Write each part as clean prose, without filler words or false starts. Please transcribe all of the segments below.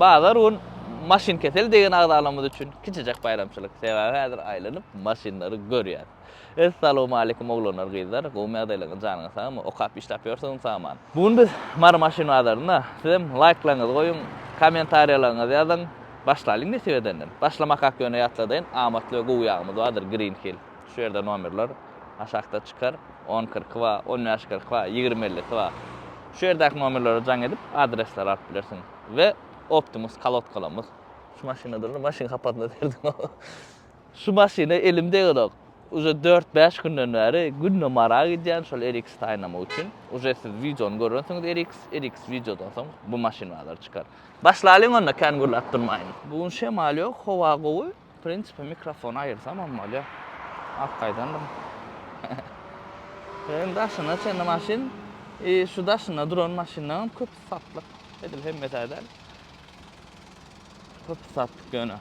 Bazar un maşin ketel degen agdalamız üçün kiçicek bayramçylyk sebäbi häzir aýlanyp maşinlary görýär. Assalamu alaykum oglanlar gyzlar. Gowy adaylaryň janyňy sağmy okap işläp ýörseň saman. Bugun biz mar maşin bazarynda sizem like-laryňyzy goýun, kommentariýalaryňyzy ýazan. Başlaýlyň näse edenden. Başlamak hak ýöne ýatladyň. Amatly gowy ýagymyz badyr Green Hill. Şu ýerde nomerler aşakda çykar. 1040 wa 1040 wa 2050 wa. Şu ýerdäki nomerlere jaň edip adresler alyp bilersiň. Ve Optimus kalotkalamız. Şu maşinadır, maşin kapatına derdim. Şu maşina elimde yok. Uza 4-5 günden beri gün numara gidýän şol RX taýnama üçin. Uza siz videonu görürsüňiz RX videodan soň bu maşinalar çykar. Başlaýlyň onda kän gurlatdyrmaýyn. Bugun şemal ýok, howa gowy. Prinsipi mikrofon aýyrsam bolýar. Akaydandım. Ben daşyna çende maşin, şu daşyna duran maşinlaryň köp satlyk edil hemmet eder. Köp satlyk ýöne.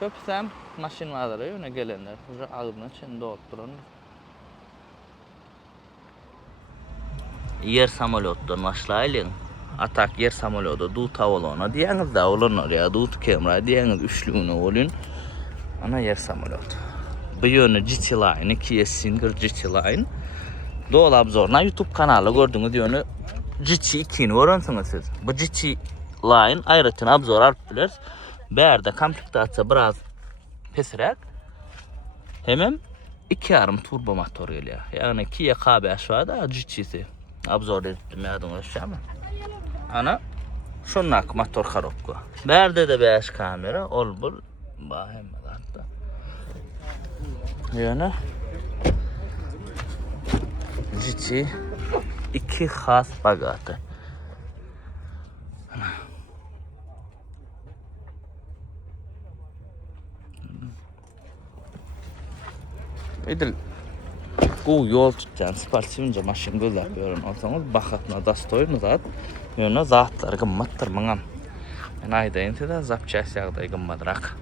Köp sam maşinalary ýöne gelenler, şu agyna çende oturan. Yer samolyotdan başlaýlyň. Atak yer samolyotu dut havalona diýäňiz da olanlar ýa dut kemra diýäňiz üçlügüne bolýan. Ana yer samolyotu. Bu ýöne GT Line, Kia Stinger GT Line. Dol abzorna YouTube kanaly gördüňiz ýöne GT2-ni göränsiňiz siz. Bu GT Line aýratyn abzor alyp biler. Bärde komplektasiýa biraz pesirek. Hemem 2,5 turbo motor gelýär. Ýagny Kia KB5 bar da GT'si. Abzor etdim ýadyňyza düşýärmi? Ana şonnak motor harapka. Bärde de 5 kamera, ol bul bahemma hatta. Ýöne GT 2 has bagatı. Edil bu yol tutjan sportçymca maşin gözläp ýören olsaňyz bahatna dastoýmy zat. Ýöne zatlar gymmatdyr maňa. Men aýdaýyn da zapçasy ýagdaý gymmatrak.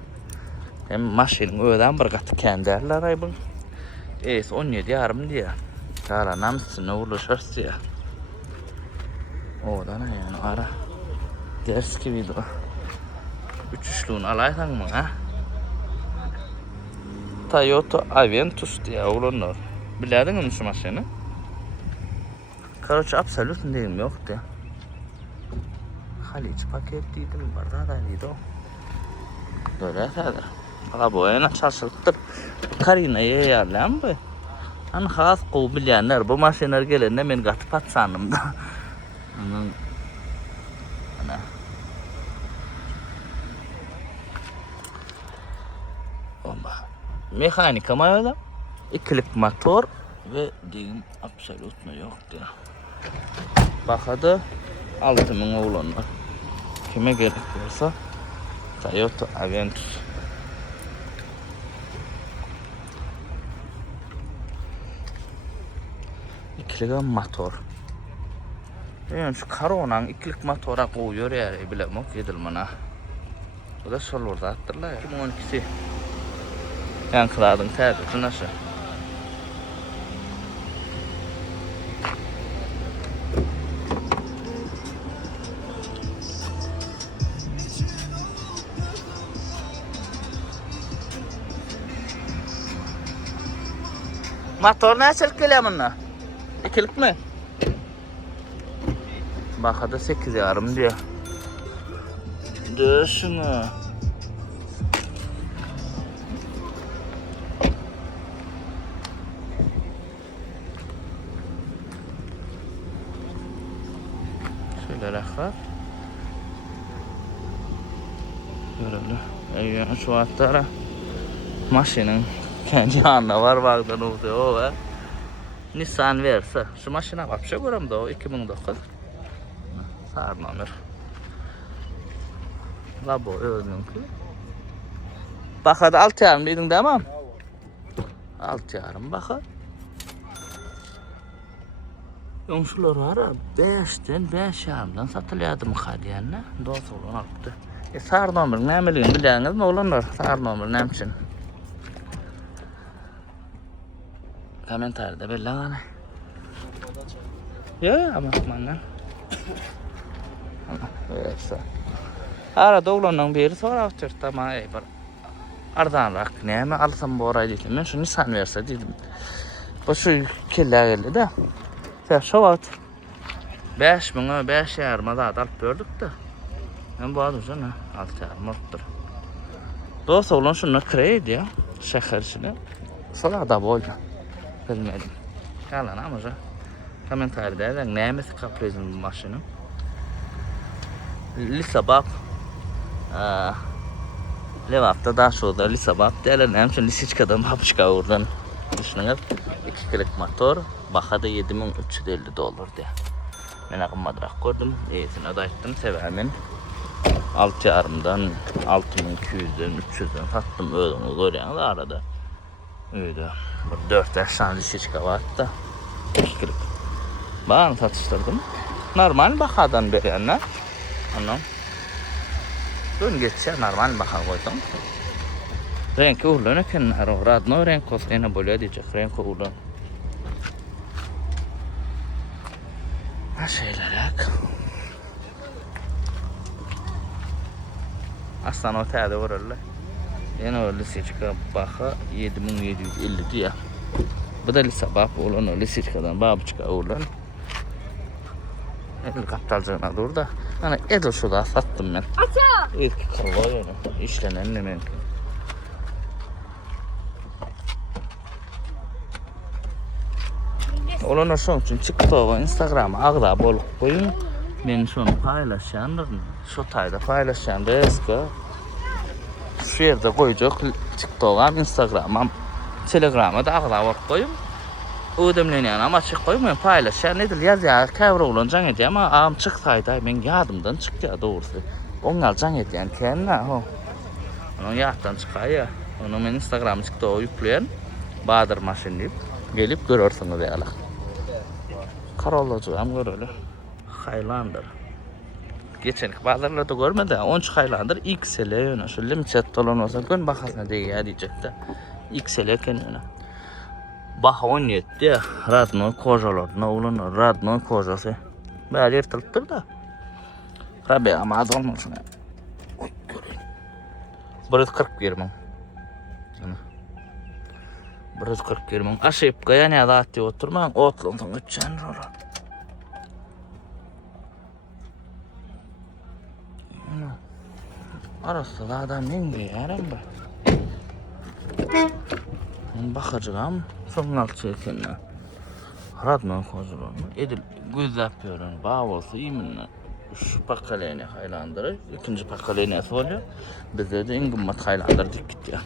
Hem maşinin öýden bir gaty kenderler aýbyn. 17,5 diýär. Kara namsyny ulaşarsy. Odan ýani ara. Derski video. Üçüşlüğünü alaýsaňmy ha? Toyota Aventus diye olanlar. Biladın mı şu maşını? Короче, абсолютно deyim yoktu. Haliç paket dedim, barda da dedi o. Böyle tadı. Ala bu yana çalışıktır. Karina'ya yerlen bu. Hani has qow bilýänler bu maşinler gelende men gatyp atsandım da. Ana. Bomba. Mekanika mayada, ikilik motor ve deyim absolutno yoktu. Bakada 6.000 oğlanlar. Kime gerek olsa Toyota Aventus. İkilik motor. Yani şu Corona'nın ikilik motora koyuyor ya bilemem edilmana. Bu da sol orada attırlar ya. 2012'si. Yankıladın təbiri nasıl? Motor näçilik gelýär bunda? İkilik mi? Bakada 8,5 diýär. Döşüňi. Rahvat. Böyle. Yani şu hatta maşinin kendi yanında var vardan oldu o ve Nissan Versa. Şu maşına bak şey görüm de o 2009. Sar nomer. Labo özünki. Bak hadi 6,5 dedin değil mi? 6,5 bak. Yonşular var, 5'ten 5,5'dan satılıyordu mukadiyenle. Dost olan alıptı. Sar nomer, ne bileyim bilýäňiz mi olanlar? Sar nomer ne için? Komentarda belli ana. Ya ama aman lan. Evet. Arada oğlandan beri sorap çırptı ama bir ardanrak näme alsam boray diýdim. Men şu Nissan berse diýdim. Bu şu kelle geldi de. Sen şu wagt 5.000'a 5.500'a da alıp berdik de. Men bu adam jana 6.500 motdur. Dost oğlan şunu kredi ya. Şäher içine. Şola da boldy. Bilmedim. Kalan ama ja. Komentarda eden nämesi kaprizm bu maşynyň. Lisabap Levapta da şurada Lisabap derler hemşin Lisiçka'dan Babçıka oradan düşünüyor. 2 kilik motor bahada $7.350 diye. Ben akımmadırak gördüm. İyisine de ettim sevemin. 6.5'dan 6.200'den 300'den sattım ödümü görüyorsunuz arada. Öyle. 4 yaştan Lisiçka var da 2 kilik. Bana satıştırdım. Normal bakadan veriyorlar. Anam. Dön geçse normal baka koydum. Renk uğurluğunu kenara radno renk olsa yine böyle diyecek renk uğurluğunu. Ha şeylerak. Aslan otelde var öyle. Yine öyle Lisiçka baka 7.750 diye. Bu da Lisabap olan öyle Lisiçka'dan Babçıka uğurluğunu. El kaptalcığına dur da. Yani edil şurada sattım ben. İlk kırılı yani. İşlenen ne mümkün. Olan şun için TikTok'a, Instagram'a ağda bolup koyun. Ben şunu paylaşandır. Şu tayda paylaşandır eski. Şu yerde koyacak TikTok'a, Instagram'a, Telegram'a da ağda bolup koyun. Ödemlenen ama çık koymayın paylaşan nedir yaz ya kavra oluncan edi ama ağam çıksaydı ben yadımdan çıktı ya doğrusu. Onu alacan edi yani kendine o. Onun yattan çıkıyor ya. Onu ben Instagram TikTok'a yükleyen Bahadır Maşin deyip gelip görürsünüz ya. Karolacığım görülü. Haylandır. Geçenlik Bahadır'la da görmedi ya. 13 Haylandır XL yönü. Şu limited dolan olsa gön bakasına diye ya diyecek de. XL kendine. Baha 17 ya. Radno kojalar. Ne olan Radno kojası. Böyle yırtılıptır da. Tabi ama az olmasın ya. Oy göreyim. 141 min. 141 min. Aşıyıp kaya ne adat diye oturmayın. Otlundan geçen olur. Arası da adam neydi yarım be. Bakacağım. Son alt çekenle. Radno kojalarını. Edil göz yapıyorum. Bağ olsa iyi mi? Şu pakaleyni haylandırır. İkinci pakaleyni oluyor. Bizde de en gümmet haylandırdık gitti ya.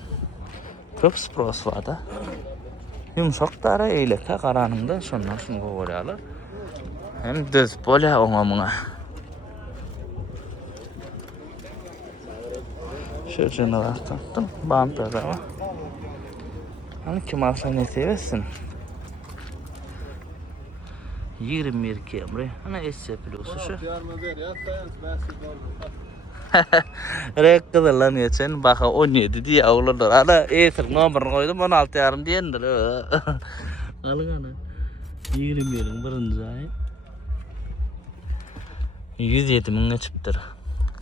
Köp spros var da. Yumuşak da ara eyleke karanında şundan şunu kovalıyorlar. Hem düz böyle ona. Şu canavar taktım. Bant adama. Hani kim alsa ne seversin? 22 emri. Hani SC Plus'u şu. Rek kıdırlan geçen baka 17 diye avladılar. Ana esir numara koydum 16 yarım diyendir. Alın ana. 21'in birinci ayı. 107 min çıktır.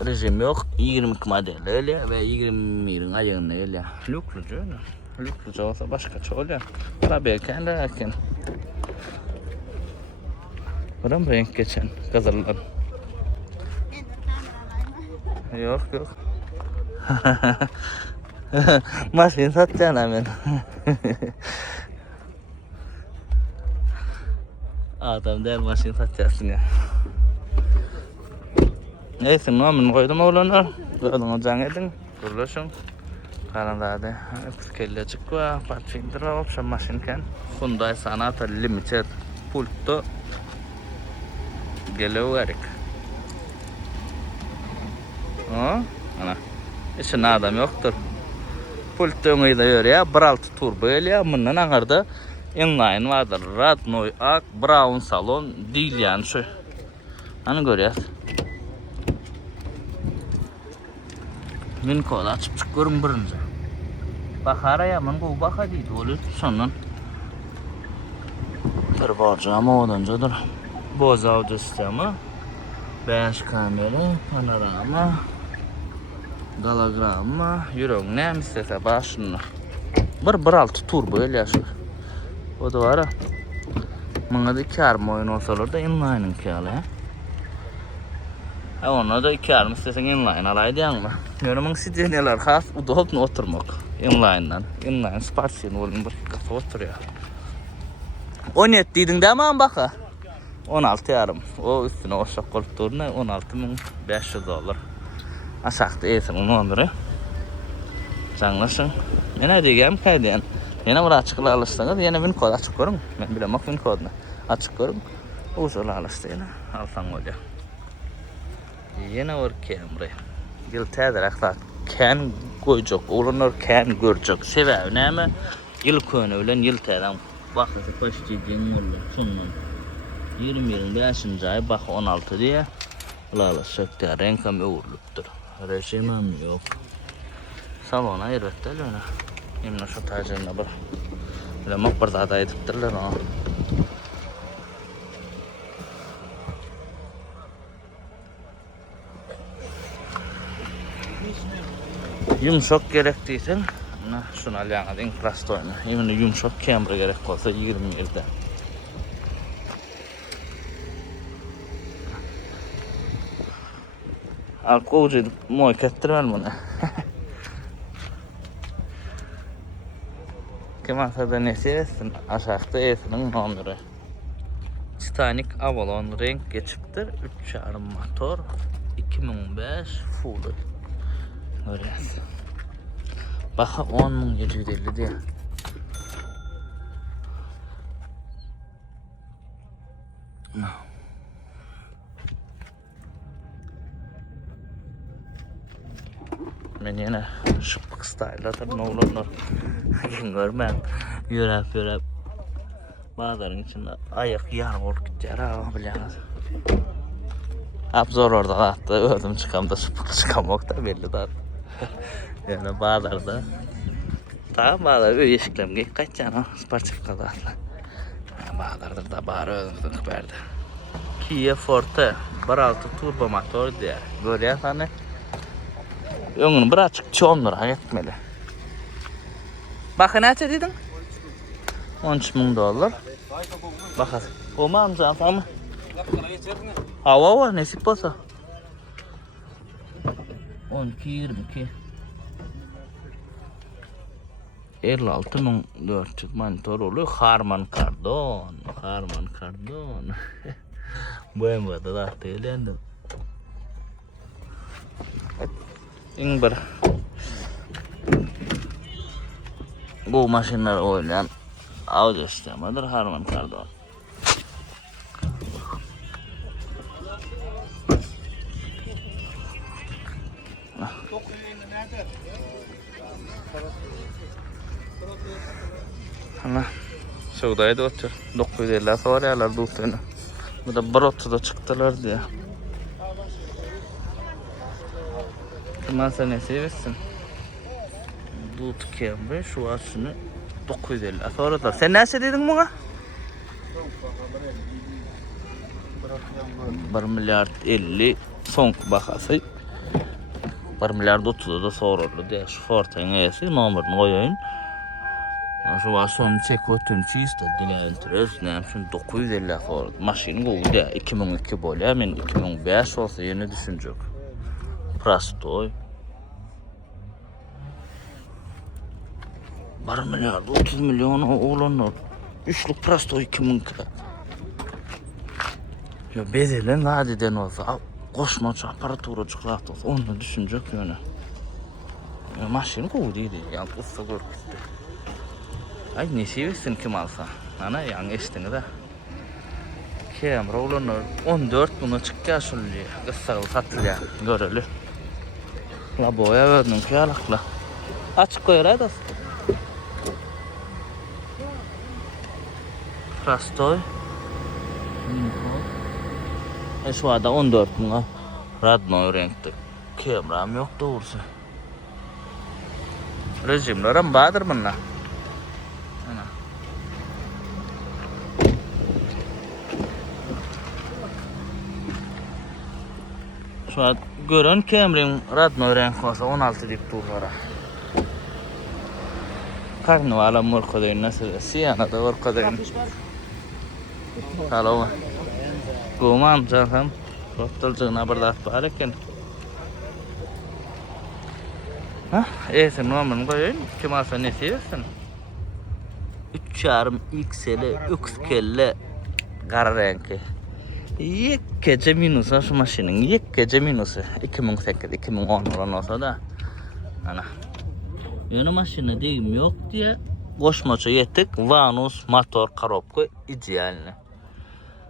Rejim yok. 22 model öyle ve 20'in ayağında öyle. Lüklucu öyle. Lüklucu olsa başka öyle. Tabii kendi erken. Buram renk geçen kızırlar. Yok. Maşin satacaksın hemen. Adam der maşin satacaksın ya. Neyse nomen koydum oğlanlar. Gördün ocağın edin. Durlaşın. Karandadı. Kelle çıkıyor. Parçindir olsa maşinken. Hyundai Sonata Limited. Pultto. Geliyor gerek. Ana. İçinde adam yoktur. Pultto'yu da görüyor. 1.6 turbo ile. Bundan ağırda inline vardır. Radno Ak, Brown salon değil yani şu. Hani görüyoruz. Min kol açıp çıkıyorum birinci. Bakara ya ben bu baka değil. Öyle sondan. Bir barcağım odancadır. Boz audio sistemi. 5 kamera, panorama. Galagramma, yürüyün ne istese başını. 1.6 turbo elyaşır. O da var ha. Bana da 2 arm oyun olsalar da inline'ın kâlı he. Ona da 2 arm istesen inline alaydı yanma. Yönümün sidyeneler khas udobnu oturmak. Inline'dan. Inline sportsiyonu olun bir kafa oturuyor. 17 dedin değil mi baka? 16 yarım. O üstüne oşak koltuğuna 16.500 $. Aşağıda esin onu onları. Canlaşın. Ne diyeceğim kaydiyen. Yine bir açıkla alıştınız. Yine win kod açık görün. Ben bilemek win kodunu. Açık görün. Uzun alıştığını alsan oluyor. Yine var Camry. Yıl tədərək kən qoyacaq, olanlar kən görəcək. Sebebi ne mi? Yıl köyünü ölen yıl tədəm. Baxısı başlayacağın olur. Sonundan 20-25. ay bak 16 diye. Ulaşacak diye renkam öğürlüktür. Rejimim yok. Salona elbette öyle. Yemin şu tacirine bir. Öyle makbarda da ediptirler ona. Yumuşak gerektiysen şunu alyan adın plastoyna. Yemin yumuşak Camry gerek olsa 20'de. Alkoğucu moy kettirmel bunu. Kimasa da ne seversin? Aşağıda esinin nomeri. Titanic Avalon renk geçiptir. 3.5 motor. 2005 full. Görüyoruz. Baka 10.750 diye. Ben yine şıplık style'da ne olur görmem. Yürep bazıların içinde ayak yarım olup gidiyor ha biliyorsunuz. Hep zor orada hatta ödüm çıkam da şıplık çıkamak da belli da. Yani bazılarda tamam bazıları öyle eşiklemge kaçacağım sportif kazasla. Bazılarda da bari ödümüzün verdi. Kia Forte 1.6 turbo motor diye. Görüyorsun hani. Önünü bir açık $10 etmeli. Bakın neçe dedin? $13.000. Bakın. Olma amca tamam. Hava nasip olsa. 12-22. 56.400 monitor oluyor. Harman Kardon. Bu emrede da eğlendim. İng bir. Bu maşinler oynayan audio sistemidir Harman Kardon. Ana Suuda'da otur. 950 sonra yalar dostunu. Bu da Barot'ta çıktılar diye. Kimasa ne seversin? Dut Camry şu aşını 950 sonra da. Sen ne dedin buna? 1.50 son bakası. 1.30 da soruldu diye şu Forte'nin esi numarını koyayım. Şu var son çek ötün çizdi dilentirez ne yapsın 950 sonra maşin bu da 2002 böyle men 2005 olsa yeni düşünecek. Prastoy 1.30 milyon olanlar. Üçlük Prastoy 2000. Ya bedelen vadiden olsa koşmaç aparaturu çıkarttı. Onu düşünecek yani. Ya maşin bu değil yani usta görküstü. Ay ne seversin kim alsa. Ana yani eşitini de. Camry olanlar 14 buna çıktı şöyle. Kısa satılıyor. Görülü. La boya verdim ki alakla. Açık koyar da. Prastoy. Şu anda 14 buna. Radno renkte. Camry'm yok doğrusu. Rejimlerim vardır bunlar. Şu an Gören Camry'nin radno renk olsa 16 dip turlara. Karnavala morkodayn nasıl? Siyana da morkodayn. Halo. Goman canım. Rottalcığına bir dağıt var eken. Ha? Sen numarını koyayım. Kim alsa ne seviyorsun? 3,5 XL XL kara rengi. Yekkece minusu şu maşinin. Yekkece minusu. 2008-2010 olan olsa da. Ana. Yeni maşını deyim yok diye koşmaça yettik. Vanus motor korobka idealni.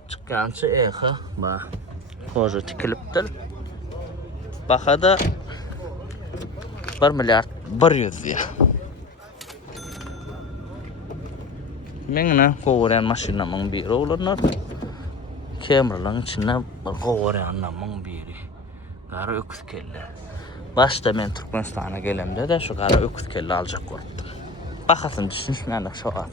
Çıkançı eha. Bak. Koca tikiliptir. Bakada 1 milyar 100 diye. Mengine kovaran maşinamın biri olanlar. Camry'ların içine kovaranamın biri. Kara öküz kelle. Başta ben Türkmenistan'a gelemde de şu kara öküz kelle alacak koydum. Bakasın düşünsünlerle şu at.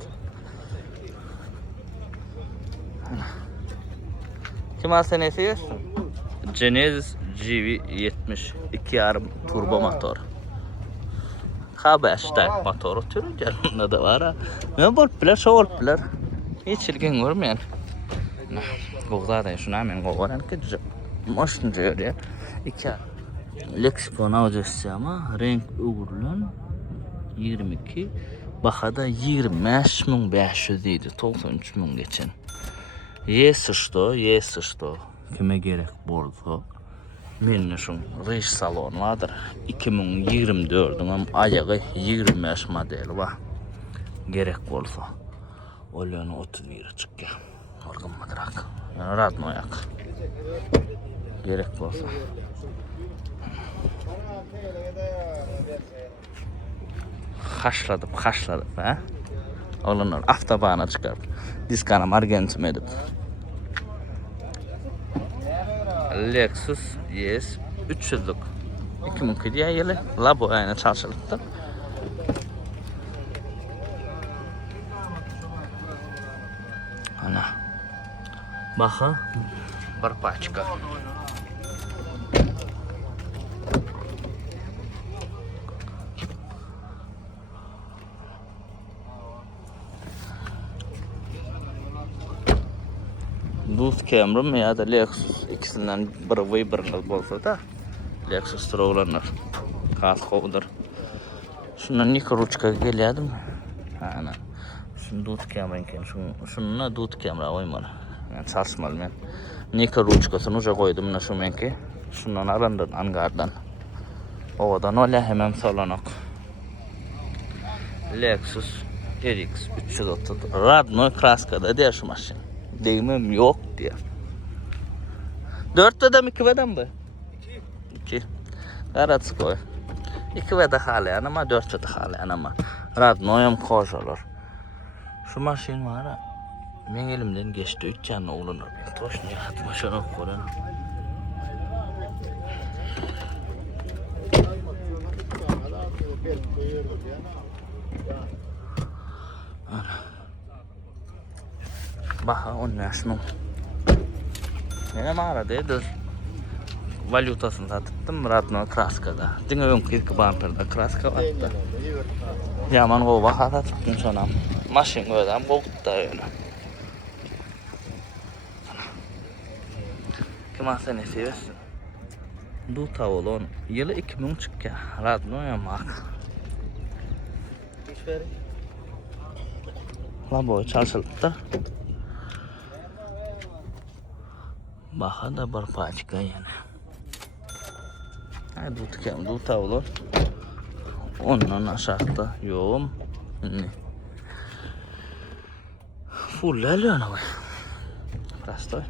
Kim alsa ne seviyorsun? Genesis GV70 2,5 turbo motor. K5 type motoru türü yanında da var ha. Ne bolplar, şu bolplar. Hiç ilgin görmeyen. Goğdadan şuna hemen goğaran ki maşın diyor ya. 2 Lexicon audiosu ama renk uğurlan 22. Bakada 25.500 idi. 93.000 geçen. Yeşişto. Kime gerek bolsa. Menne şun reş salonlardır. 2024'ün ayağı 25 model var. Gerek bolsa. Olyanı 31 çıkıyor. Orgun madrak. Yani radno yak. Gerek bolsa. Haşladıp ha. Olanlar avtobana çıkarıp diskanım argentim edip. Lexus ES 300'lük 2002 yılı labo ayna çalışıldı. Ana. Bakın bir paçka. Duz Camry ya da Lexus ikisinden biri biriniz bolsa da Lexus olanlar kaskodur. Şundan nika ruchka geldim. Ana. Şunu Duz Camry'ken şununla Duz Camry oymalı. Yani çalışmalı men. Nika ruchkasını uca koydum na şu menki. Şundan arandan angardan. Ovadan öyle hemen solanak. Lexus RX 330 radno kraskada diye şu maşin. Değmem yok diye. 4 adam 2 adam mı? 2. Karat koy. 2 veda halen ama 4 veda halen ama. Radnoyam koşalır. Şu maşin var ha. Men elimden geçti 3 canlı oğlanlar. Toş ne atma şuna koyun. Baha onun yaşının. Ne mağara deydir. Valutasını satıttım radno kraskada. Dine önkü ilk bumperda kraska vardı. Yaman o baha satıttım sonra. Maşin ödem boğutta öyle. Kim alsa ne seviyorsun? Du tavolon. Yılı 2000 çıkkı. Radno yamak. Lan bu çalışıldı. Baha da bir paçka yani. Du tavlo. Ondan aşağıda yoğum. Full alıyor ama. Prosto.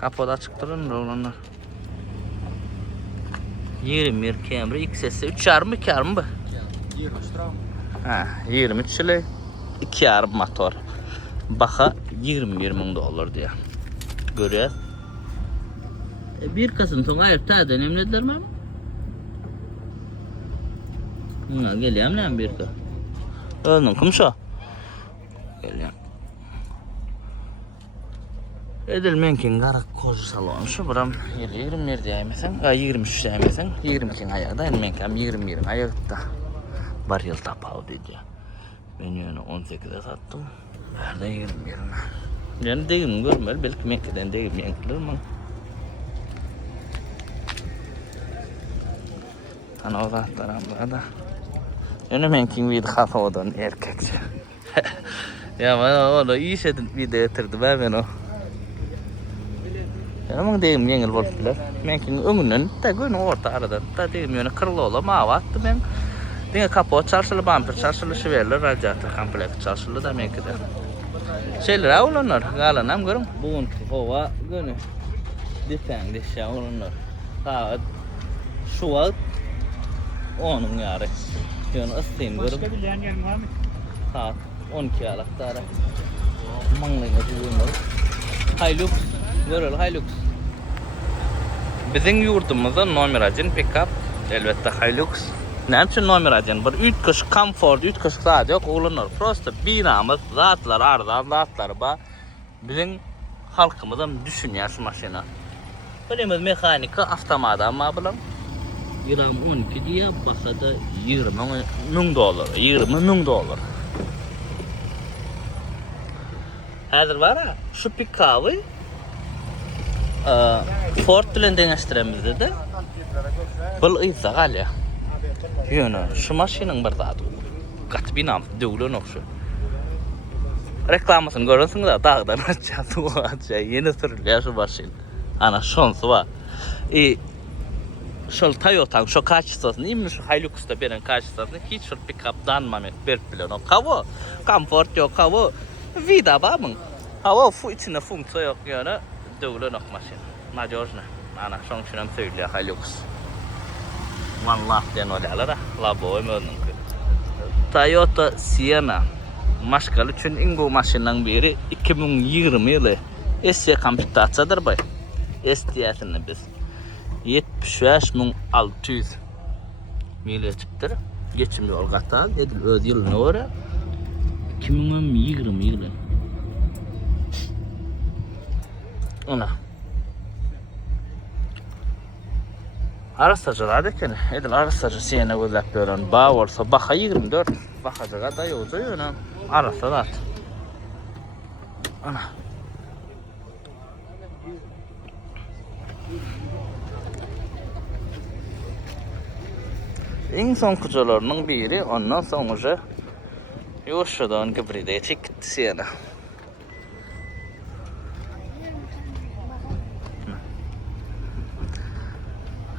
Kapoda açık durun olanlar. 20 Camry XS 3,5 mı 2,5 mı? 23 lira. Ha, 23 ile 2,5 motor. Baka 20 dolar diye. Görüyor. Bir kasım sonra ayıp ta dönemlediler mi? Gelýärmi näme berke? Özüň kim şo? Gelýär. Edil menkin gara kozu salon şu buram 20 diýmeseň, 23 diýmeseň, 22 aýagda, men kam 20 aýagda. Bar ýyl tapaw diýdi. Men ýöne 18'e sattım. Berde 20. Yani degim görmeli, belki menkeden degim yankılırmın. Ana o zatlarım burada. Yani menkin vidi kafa odan erkekçe. Ya bana onu iyi şeyden vidi getirdi ben o. Ama degim yankıl boluplar. Menkin öňünden de gün orta arada da degim ýöne kırılı ola mawa attı ben. Diňe kapot çarşyly, bumper çarşyly, şewerli, radiator komplekt çarşyly da menkide. Şeyler avlanır, galanam görüm. Bugün hava günü. Difen dişe avlanır. Saat şu an 10'un yarı. Yani ısıyım görüm. Başka bilen yan var mı? Saat 12 alaktarı. Manlayınca duyulmalı. Hilux, görül Hilux. Bizim yurdumuzda nomeracın pick-up, elbette Hilux. Ne için nomeracın? Bir 3 kış comfort, 3 kış saat yok oğlanır. Prosta binamız, zatlar, ardan zatlar ba. Bizim halkımızdan düşünüyor şu maşina. Bilimiz mekanika avtomada ama bilim. Gram 12 diye bakada 20 dolar, 20 dolar. Hazır var ha, şu pick-up'ı Ford bilen deňeşdiremiz dedi. Bul ýyza galya. Ýöne şu maşynyň bir zady. Gat binam döwlen okşu. Reklamasyny görürsüň da dagdan açýasy o yeni sürülýär şu maşyn. Ana şonsy var. Şol Toyota'nın şu kaçysasyny, imni şu Hilux'da beren kaçysasyny hiç şu pick-up danmamek berip bilen. O kawo, komfort ýok, kawo vida barmyň. Hawa içinde funksiýa ýok ýöne döwlen ok maşyn. Nadёжно. Ana şoň üçin hem söýülýär Hilux. One lap diyen olyalar, laboy mönünkü. Toyota Sienna. Maşgal üçün ingo maşynyň biri 2020 ýyly. S kompletasiýadyr bay. S diýäsini biz. 75.600 mil etipdir. Geçim ýol gatal, edil öz ýylyna görä 2020 ýyly. Ona. Arasacılar deken, edil arasacı Sienna gözläp görän ba bolsa baha 24, bahajaga da ýolja ýöne arasalar. Ana. Iň soňkujalarnyň biri, ondan soňra ýoşadan gibride çekdi Sienna.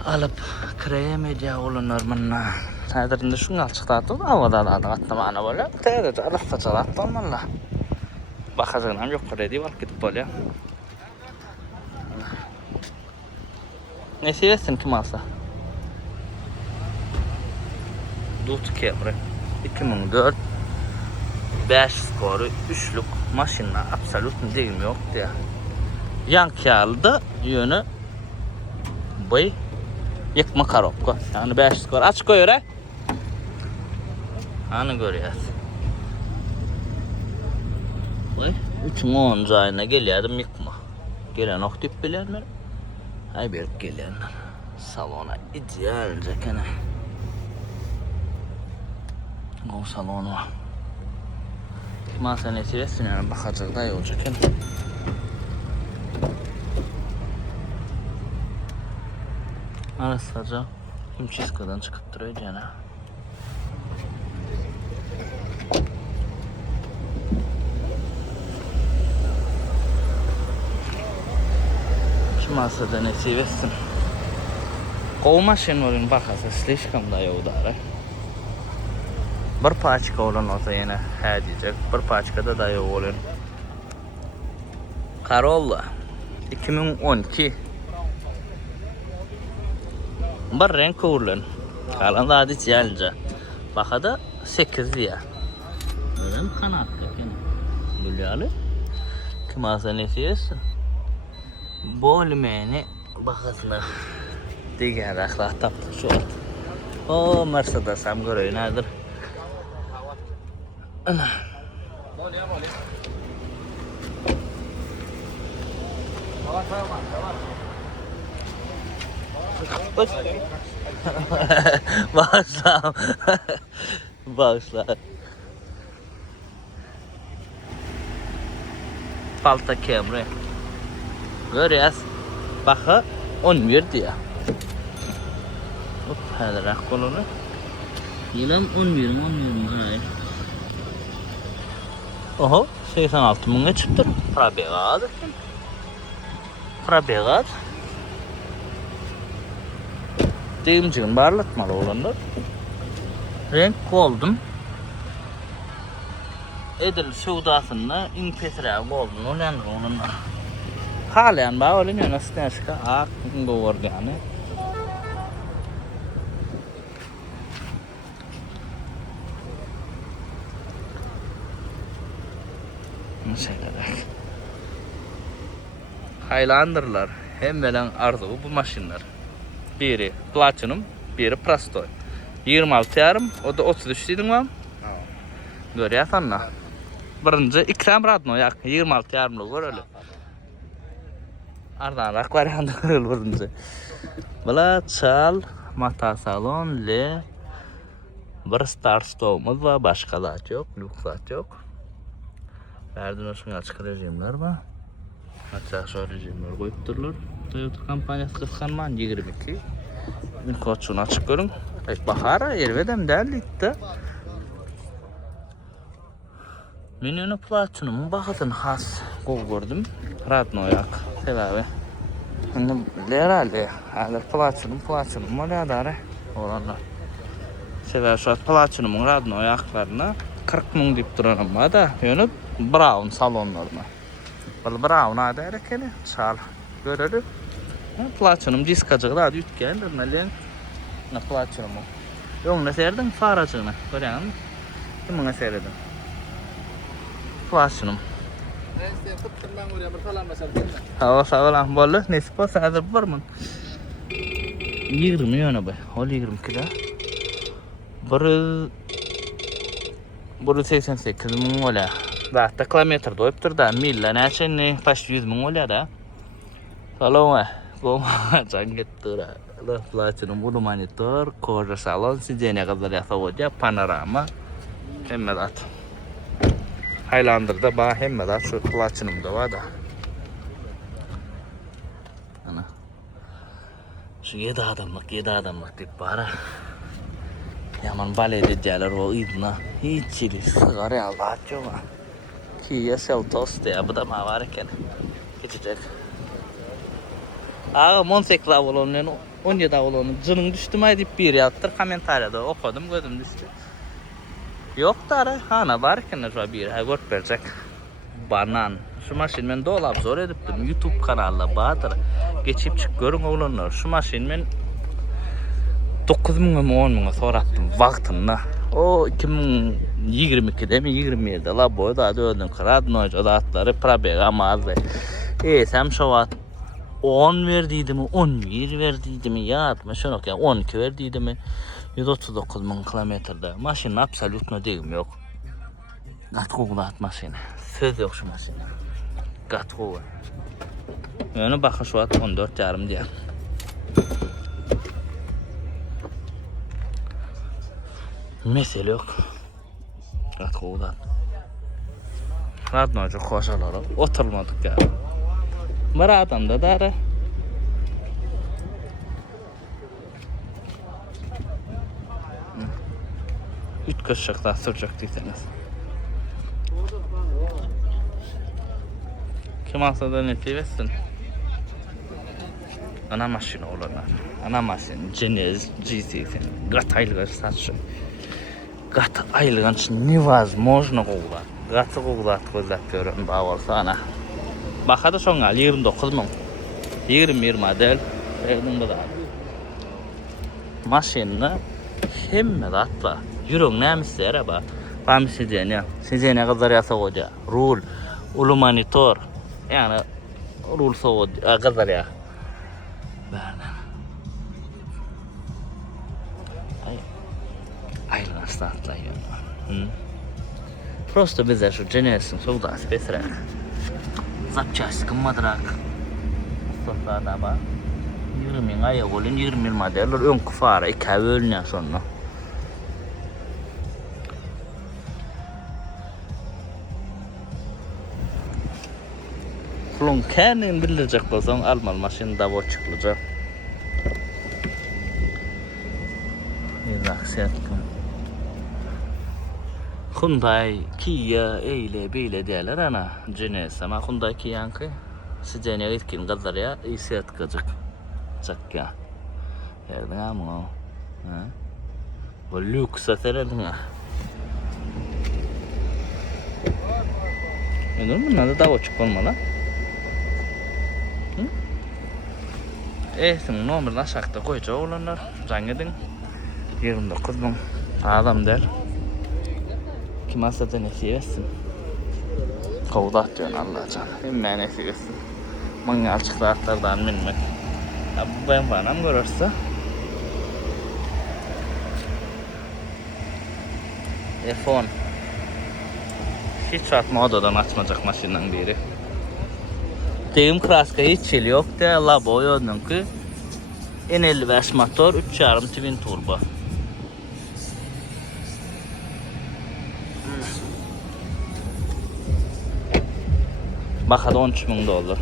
Alıp krem edýär olanlar manda. Häzirinde şunu alçykdatdy, awada da gatlamana bolýar. Täze arassaçalar atlanmalla. Bakajagyň ýok beredi, bak gidip bolýar. Ne seversin kim alsa? Dut Camry 2004 5 skoru 3'lük maşinla absolut degim yok diye. Yankyalda ýöne boy yekma karobka. Yani 5 skor aç koyur. Anı görüyoruz. Boy 310 ayına gelýärdim yekma. Gelen ok tip bilenler. Ay berip gelýänler. Salona idealce kene. O salonu. Masa ne seversin yani bakacakda yolcakken. Arasaca Himçiska'dan çıkıp duruyor cana. Şu masada ne seversin? Kov maşinlerin bakası slishkam da yolda. Bir paçka olan olsa yine he diyecek. Bir paçkada da yok olan. Corolla 2012 bir renk olan. Kalan da adı cihazca. Bakada 8 diye. Böyle kanatlı. Böyle kim alsa ne seversin? Bolmeni bakasına. Diğer akla taptı şu an. O Mercedes hem görüyor nedir? Ana. Bağışla. Bağışla. Falta Camry. Görüyoruz. Bakı 11 diye. Hop, hadi rak kolunu. Yılam 11 ay. Oho, 86 mınga çıktı. Prabegat. Prabegat. Deyimciğin barlatmalı olanlar. Renk gold'um. Edil sudasında inpetre gold'un olan onunla. Halen bağlı ne nasıl çıka ak doğru yani. Mesela Highlander'lar hem bilen arzu bu maşinler. Biri Platinum, biri Presto. 26 yarım, o da 33 dedim var. Görüyorsan da. Birinci ikram radno yak 26 yarımlı gör öyle. Ardan rak var yandı birinci. Bula çal, mata salon, le. Bir start stow'umuz var, başkalar yok, lüksat yok. Verdiğin olsun açık rejimler var. Açık şu rejimler koyup durulur. Toyota kampanyası kıskanman 22. Bir koçunu açık görün. Bahara ervedem derlikti. Menüne Platinum'un bakıtın has kol gördüm. Radno yak. Sebebi. Şimdi herhalde Platinum oluyor da olanlar. Sebebi şu Platinum'un Radno yaklarına 40 ming deyip duran ama da yönü Brown salonlarına. Böyle Brown adı erekeli çal görürü. Platinum diskacığı da adı yutken nalen na Platinum'u. Yoluna seyredin faracığına. Görüyor musun? Kimine seyredin? Platinum. Sağ ol bollu. Nesi bu hazır var mı? 20 yana be. Ol 22 da. Buru 88 ming ola. Da kilometre doyuptur da milla neçe ne paş 100 ming ola da. Salon goma jangettur. Platinum ulu monitor, koca salon, sijene kadar yasa hoca panorama. Hemmedat. Highlander'da bağ hemmedat şu Platinum'da var da. Ana. Şu 7 adamlık deyip bari. Yaman bale dediler o idna. Hiç iri sigara ya batıyor mu? Ki yaşal tost ya bu da ma varken. Geçecek. Ağa 18 avulonun 17 avulonun cının düştü mü deyip bir yattır komentariyada okudum gözüm düştü. Yok da ara hana varken şu bir ay görüp verecek. Banan. Şu maşin ben dolap zor ediptim. YouTube kanalına bağdır. Geçip çık görün oğlanlar. Şu maşin ben 9 ming'e 10 ming'e sorattım vaktinde. O 2022'de mi 27'de la boyda adı öldüm. Radnoyca da atları Prabega mağazı. Sen şu at 10 verdiydi mi 11 verdiydi mi yatma şunu ki 12 verdiydi mi 139 ming kilometrede. Maşinin absolutno değilim yok. Gat kogulat maşini. Söz yok şu maşini. Gat kogu. Yani bakın şu at 14 yarım diye. Mesele yok. Gat kogulat. Radnocu koşalara oturmadık ya. Bir adamda da ara. Üç kışıkta sürecek diyseniz. Kim alsa da netivesin. Ana maşini olanlar. Ana maşini, Genesis, GC, gat aylığı satшы. Gat aylığın için невозможно kogulat. Gatı kogulat gözlep görün bağ olsa ana. Bakada son al 29 ming. 20 model. Verdim bu da. Maşinini hemme atla. Yürün neymişse araba. Bam sizene kadar yasa hoca. Rul, ulu monitor. Yani rul soğudu kadar ya. Berden. Ay Aslatlayın. Просто bize şu Genesis'in soğudası besirak. Zapçası kımmadırak. Sofrada var. 20 ayak olun 20 modeller ön kufara 2 bölünen sonra. Kulun kendin bilecek bolsan almal maşin davo çıkılacak. Yılak setkin. Hyundai, Kia, eyle beyle derler ana. Genesis ama Hyundai Kia'nki sizene gitkin kadar ya iset kacık. Çakya. Yerdin ama o. Bu lüks ateredin ha. Bunun adı davo çık olmalı. Senin numaranı aşağıda koyacak olanlar. Zannedin 29 bin adam der. Kim asla denesi versin. Kovdat diyorsun Allah canım. Hem menesi versin. Mangal çıktı atlardan bilmek. Ya bu ben bana görürse. F10. Hiç atma odadan açmayacak maşinden biri. Deyim kraska hiç yıl yok de labo yodun ki N55 motor 3.5 twin turbo. Bakada 13 bin dolar.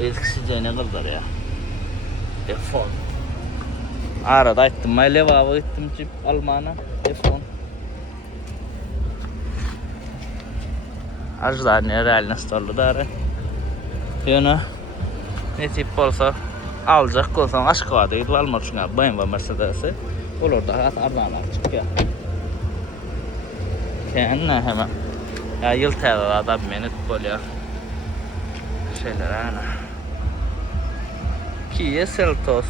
Eskisi ne kadar ya? F10. Arada gittim, Levava gittim cip Alman'a F10. Ajdarniye realine storlu da ara. Yönü ne tip olsa alacak olsan Aşkava'da gidip almak için abi BMW Mercedes'i olur da Ardahan'a çıkıyor. Kendine hemen ya yıl terör adam beni böyle şeyler ana. Kia Seltos.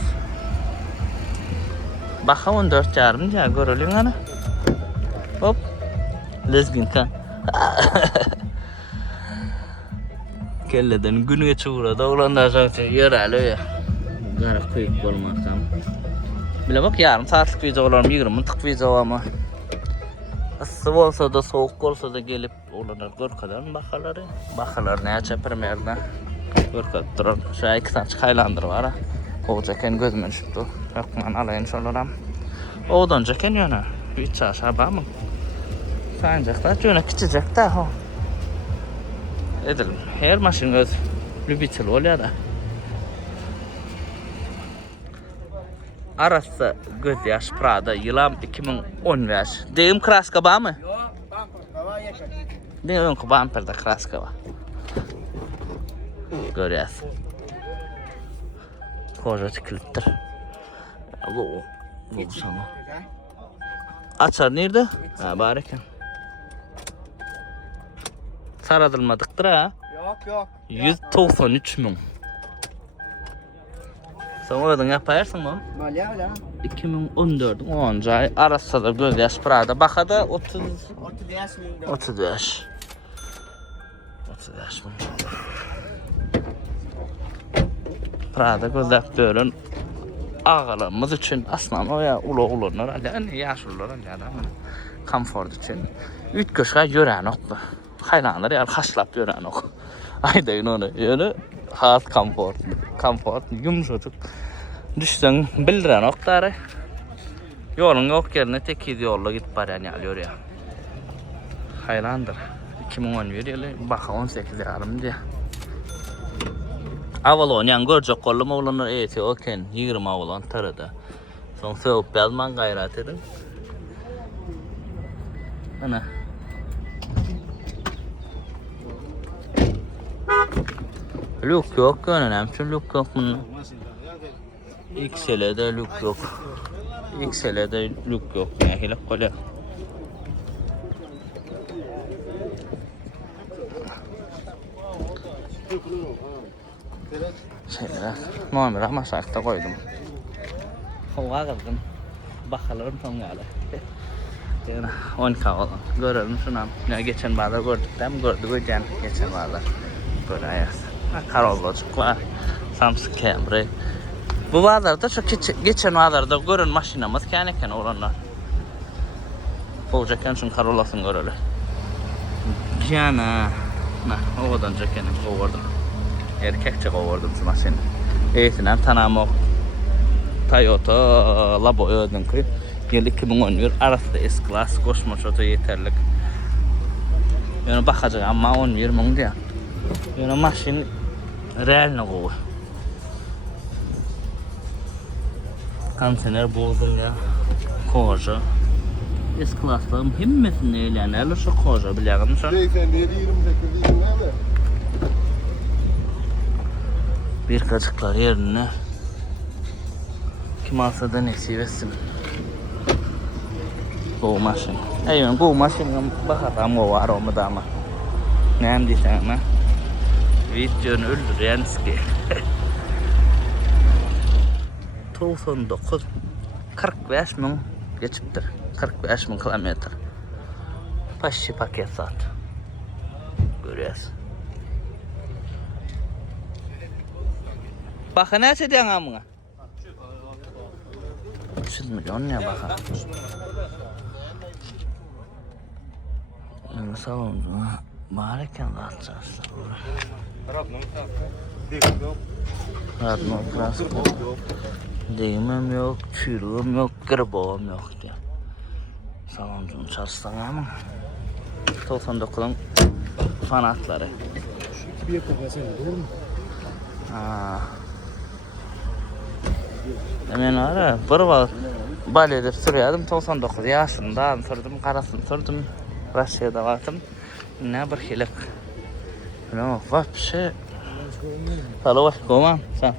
Baka 14.5 diye görülüyor ana. Hop. Lezgin kan. Kelleden günü geçi burada olanlar zaten yararlı ya. Garip kıyık olmaktan. Bile bak yarım saatlik video olalım 20 minutlik video ama. Isı olsa da soğuk olsa da gelip olanlar görkeden bakaları. Bakalar neye çepermerden. Görked duran. Şöyle 2 tane haylandır var ha. Oğucaken gözümün çıktı. Yokman alayın şolaram. Oğudan ceken yana. 3 aşağı bağ mı? Sancaklar cöne küçücek de o. Edelim. Her maşin öz lübitil oluyor da. Arası göz yaş Prada yılam 2015. Deyim kraska bağ mı? Yok, bumper var yakın. Deyim ki bumper'da kraska var. Görüyorsun. Koca tıkılıttır. Bu sana. Açar nerede? Ha bariken. Saradılmadıktır ha. Yok. 193 bin. Sen oradan yaparsın mı? Böyle. 2014'ün 10. ay arasında göz yaş Prada. Bakada 30... 35. 35 bin. Prada gözlep görün. Ağalarımız için aslında o ya ulu-ulunlar, yani yaşlılar, yani komfort için. 3 köşe yören oklu. Haylanlar yani haşlap yören oklu. Aydayın onu, yani hat komfort, yumuşacık. Düşsen bildiren okları. Yolun yok yerine tek yolla gidip baren alıyor ya. Haylandır. 2011 yılı, baka 18 yarım diye. Avalon yani görecek kolum olanlar eğiti oken 20 avalon tarada. Son sevip yazman gayret edin. Ana. Lük yok önemli çünkü lük yok bunun. XL'de lük yok. XL'de lük yok. Yani hilak kolay. Şeyler, numara masakta koydum. Hava kızgın. Bakalım son geldi. Yani 10 kavalım. Görelim şuna. Ya geçen bağda gördük değil mi? Gördük geçen bağda. Böyle ayaz. Karol Lodge var. Samsung Camry. Bu bazarda şu geçen bazarda görün maşinamız keneken olanlar. Olacak şun Carolas'ın görülü. Jana. Na, oğudan çekenim kovurdum. Erkekçe kovurdum şu maşini. Eğitinen tanamı Toyota Labo ödün ki. Yıl 2011 arasında S-Class koşmuş oto yeterlik. Yani bakacak ama 11 mung diye. Yani maşin realine kovu. Kansener bozdum ya. Koca. S-Class'larım himmesini eğlenerler şu koca bileğim şu. Bir kaçıklar yerine kim alsa da nasip etsin. Bu maşin. Eyvallah bu maşinin bakalım o var mı da ama. Ne diyeceğim ama. Videonu öldürüyorsunuz ki. 99 45 bin geçiptir. 45 bin kilometre. Paşi paket saat. Görüyorsun. Bakın ne ediyorsun amına? 300 milyon ne bakın. Salonda marken atacağız. Radno krasko. Değmem yok, çürüğüm yok, gırboğum yok diye. Saloncunu çalışsan ama 99'un fanatları. Şu 2 yapasın doğru mu? Ben ara bir var bal edip sürüyordum 99 yaşında sürdüm karasını sürdüm Rusya'da vardım ne bir hilik no вообще Salavat koman sen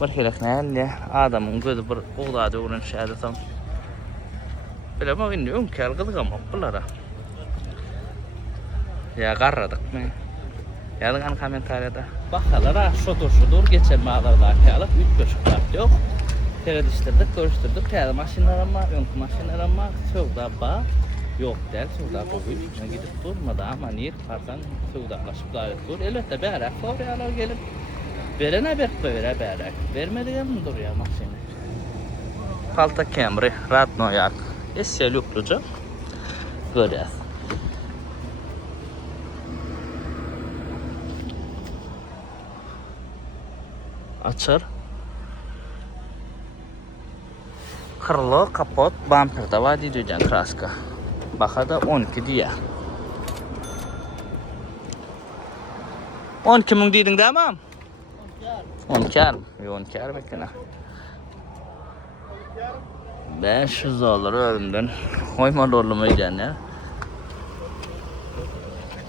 bir hilik ne adamın gözü bir oğladı onun şeyde tam böyle bak indi kel kızık ama bunlara ya garradık mı yazgan komentariyada bakalara şodur geçen mağazalardaki alıp 3,5 saat yok teradiştirdik, görüştürdük teyze maşinler ama, önkü maşinler ama sövda bağ yok der, sövda koyup üstüne gidip durmadı ama niye yaparsan sövdaklaşıp gayret dur elbette berek oraya gelip verene berek vermediğe mi duruyor maşini Palta Camry, Radno yak esya lükluca görüyoruz açır kırılı kapot bumperda var diyeceğim kraska bakada 12 diye 12 mung dedin değil mi? 12 yarım 12 yarım ekine 500 dolar önümden koyma dolmayı ya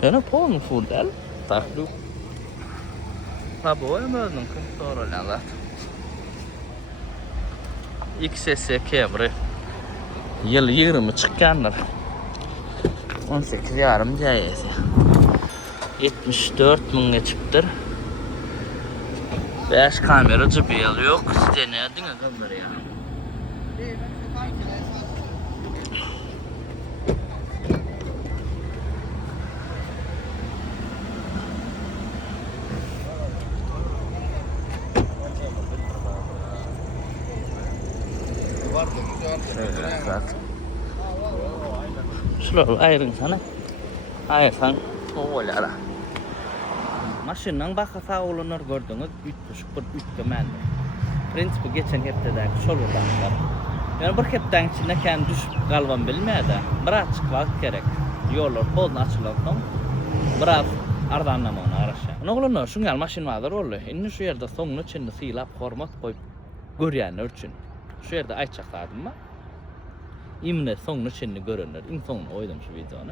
yani pol full del taklı Labo ömrünün kız doğru lan zaten XS Camry yıl 20 çıkanlar 18 yarım cayesi 74 bin geçiptir 5 kamera cıbıyal yok size ne edin adamlar ya Şöyle ayırın sana. Ayırsan o öyle. Maşından bakasa olanlar gördünüz 3,5 gömendir. Prinsipi geçen heptedeki şolurdanlar. Yani bir hepten içinde kendi düşüp kalban bilmeydi. Biraz çıkmak gerek. Yollar bolna açılan son. Biraz ardanlama onu araşa. Ne olanlar şungal maşin vardır oluyor. İnni şu yerde sonunu içinde silap hormat koyup görüyenler için. Şu yerde ayçakladım mı? İmne sonunu içinde görünür. İn sonunu oydum şu videonu.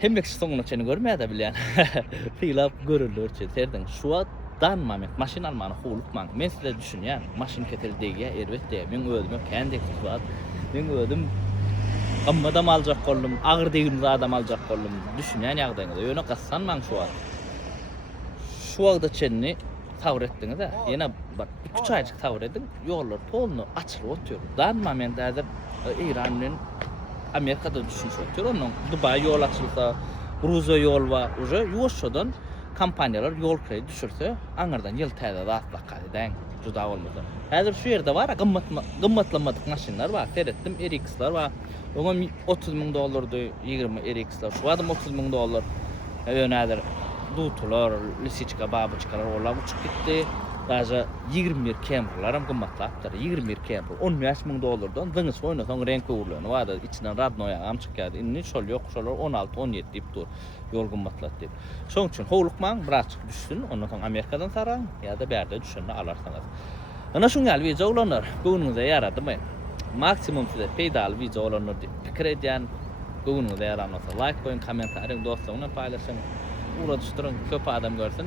Hem de sonunu içinde görmeye de bilen. Silap görünür için. Serden şu an danmamak, maşin almanı hulukman. Ben size düşün yani. Maşin keteli değil ya, elbet değil. Ben öldüm yok, kendi eksit ben öldüm. Amma da alacak kollum, ağır değiliniz adam alacak kollum. Düşün yani yağdayınızda. Öyle kassanman şu an. Şu anda çenini tavır ettiniz ha. Yine bak 2 aycık tavır edin. Yollar polunu açılıp oturuyor. Danmamentlerde İran'ın Amerika'da düşünüş oturuyor. Onun Dubai yol açılsa, Ruzo yol var. Uca Yoşo'dan kampanyalar yol kredi düşürse, anırdan yıl təyədə atlaq qalidəyin. juda bolmasa. Häzir şu ýerde bar, gymmatlamadyk maşinlar bar. Seretdim, RX-lar bar. Oňa $30.000 20 RX-lar. Şu adam $30.000. Näder dutular, lisiçka, babuçkalar olar uçup gitdi. Daja 21 Camry'lar hem gymmatlapdyr. 21 Camry $15.000'dan zyňyş oynasaň renk uğurlany. Wada içinden radno ýagam çykýar. Inni şol ýok, şolar 16-17 diýip dur. Ýol gymmatlat diýip. Şoň üçin howlukmaň birazçyk düşsün, ondan soň Amerikadan saraň ýa-da berde düşende alarsaňyz. Ana şuňal video olanlar göňüňize ýaradymy? Maksimum size peýdaly video olanlar diýip pikir edýän, göňüňize ýaramasa like koyun, kommentariň dostlaryna paýlaşyň. Ura düşdürün, köp adam görsün.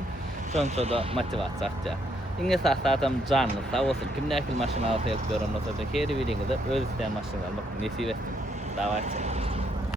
Şonça da motivasiýa artýar. Iňe sahtatam janyňyz sag bolsun. Kim näkil maşyna alyp görünmese de her biriňize öz isleýän maşyna almak nesip etsin. Dawat.